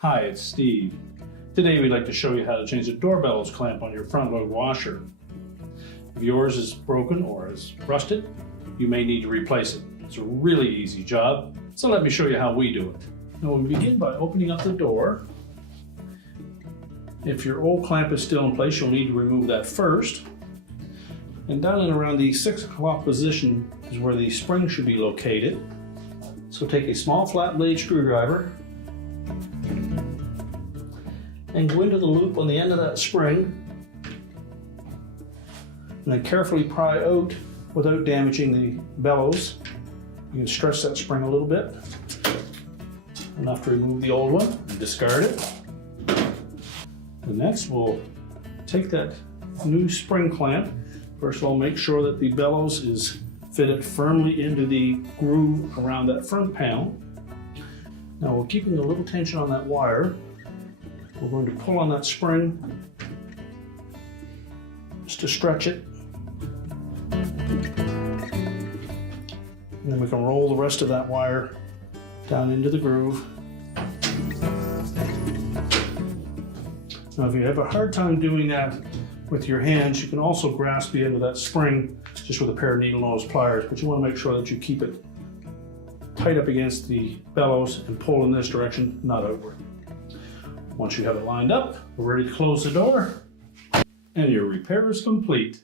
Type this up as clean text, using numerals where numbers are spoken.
Hi, it's Steve. Today we'd like to show you how to change the door bellows clamp on your front load washer. If yours is broken or is rusted, you may need to replace it. It's a really easy job, so let me show you how we do it. Now we begin by opening up the door. If your old clamp is still in place, you'll need to remove that first. And down and around the 6 o'clock position is where the spring should be located. So take a small flat blade screwdriver and go into the loop on the end of that spring, and then carefully pry out without damaging the bellows. You can stretch that spring a little bit, enough to remove the old one and discard it. And next we'll take that new spring clamp. First of all, make sure that the bellows is fitted firmly into the groove around that front panel. Now we're keeping a little tension on that wire. We're going to pull on that spring just to stretch it. And then we can roll the rest of that wire down into the groove. Now if you have a hard time doing that with your hands, you can also grasp the end of that spring just with a pair of needle nose pliers, but you want to make sure that you keep it tight up against the bellows and pull in this direction, not outward. Once you have it lined up, we're ready to close the door, and your repair is complete.